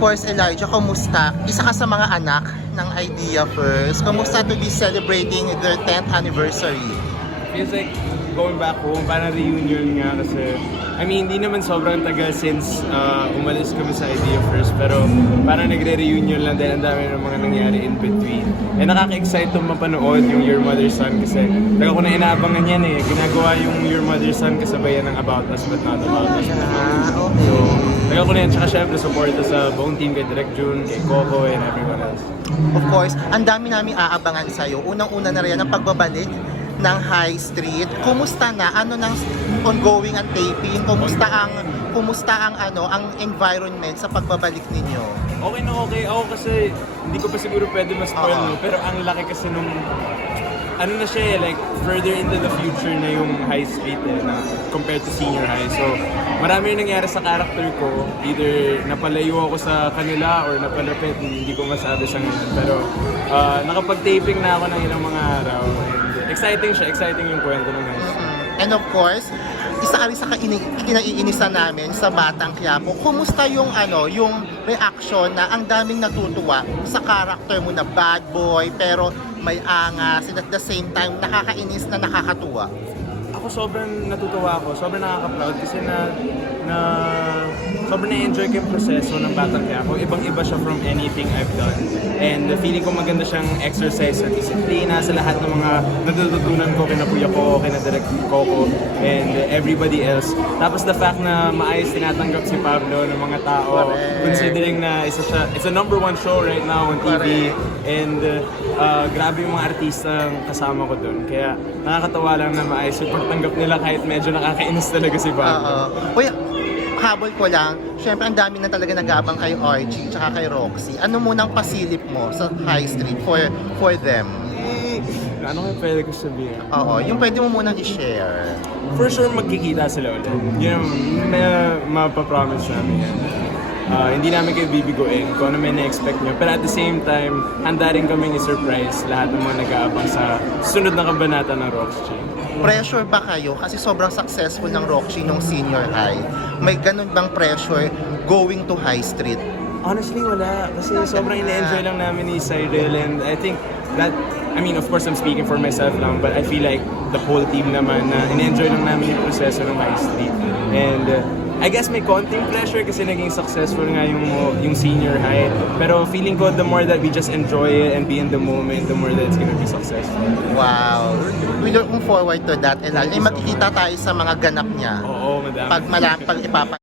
course, Elijah, kumusta? Isa ka sa mga anak ng Idea First. Kumusta to be celebrating their 10th anniversary? Feels like going back home, parang reunion nga kasi I mean, hindi naman sobrang tagal since uh, umalis kami sa Idea First pero parang nagre-reunion lang dahil ang dami ng mga nangyari in between. Eh nakaka-excite itong mapanood yung Your Mother's Son kasi taga ko na inaabangan yan eh. Ginagawa yung Your Mother's Son kasabay yan ng About Us but not About Us. Ah, So, okay. taga ko na yan. Tsaka syempre support sa buong team kay Direk June, kay Coco and everyone else. Of course, ang dami namin aabangan sa'yo. Unang-una na rin ang pagbabalik ng High Street. Kumusta na? Ano nang ongoing ang taping? Kumusta ang kumusta ang ano ang environment sa pagbabalik ninyo? Okay na okay. Ako kasi hindi ko pa siguro pwede ma-spoil, Oo. no? Pero ang laki kasi nung... Ano na siya eh, like further into the future na yung high street eh, na compared to senior high. So, marami yung nangyari sa character ko. Either napalayo ako sa kanila or napalapit, hindi ko masabi sa ngayon. Pero ah, nakapag-taping na ako ng ilang mga araw. And exciting siya, exciting yung kwento ng high street. And of course, isa rin sa kinaiinisan namin sa Batang Quiapo. Kumusta yung ano, yung reaction na ang daming natutuwa sa character mo na bad boy pero may angas and at the same time nakakainis na nakakatuwa. Ako sobrang natutuwa ako, sobrang nakaka-proud kasi na na sobrang na-enjoy ko yung proseso ng Batang Quiapo. Ibang-iba siya from anything I've done. And the feeling ko maganda siyang exercise sa disiplina, sa lahat ng mga natututunan ko kina Kuya ko, kina Direk Coco, and everybody else. Tapos the fact na maayos tinatanggap si Pablo ng mga tao, considering na isa siya, it's a number one show right now on TV. And uh, grabe yung mga artista kasama ko doon. Kaya nakakatawa lang na maayos yung pagtanggap nila kahit medyo nakakainis talaga si Pablo. Oo. Uy, habol ko lang, syempre ang dami na talaga nag-abang kay RG tsaka kay Roxy. Ano munang pasilip mo sa High Street for for them? Eh, ano kaya pwede ko sabihin? Oo, yung pwede mo munang i-share. For sure magkikita sila ulit. Yun ang may mapapromise namin yan. Ah, hindi namin kayo bibiguin kung ano may na-expect nyo. Pero at the same time, handa rin kaming i-surprise lahat ng mga nag-aabang sa sunod na kabanata ng Roxy. Pressure ba kayo? Kasi sobrang successful ng Roxy nung senior high. May ganun bang pressure going to High Street? Honestly, wala. Kasi sobrang ina-enjoy lang namin ni Cyril and I think that, I mean, of course, I'm speaking for myself lang, but I feel like the whole team naman na ina-enjoy lang namin yung proseso ng high street. And uh, I guess may konting pressure kasi naging successful nga yung yung senior high. Pero feeling ko the more that we just enjoy it and be in the moment, the more that it's gonna be successful. Wow. We looking forward to that. And ay, magkikita tayo sa mga ganap niya. Oo, madami. Pag malam, pag ipapa